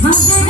Mother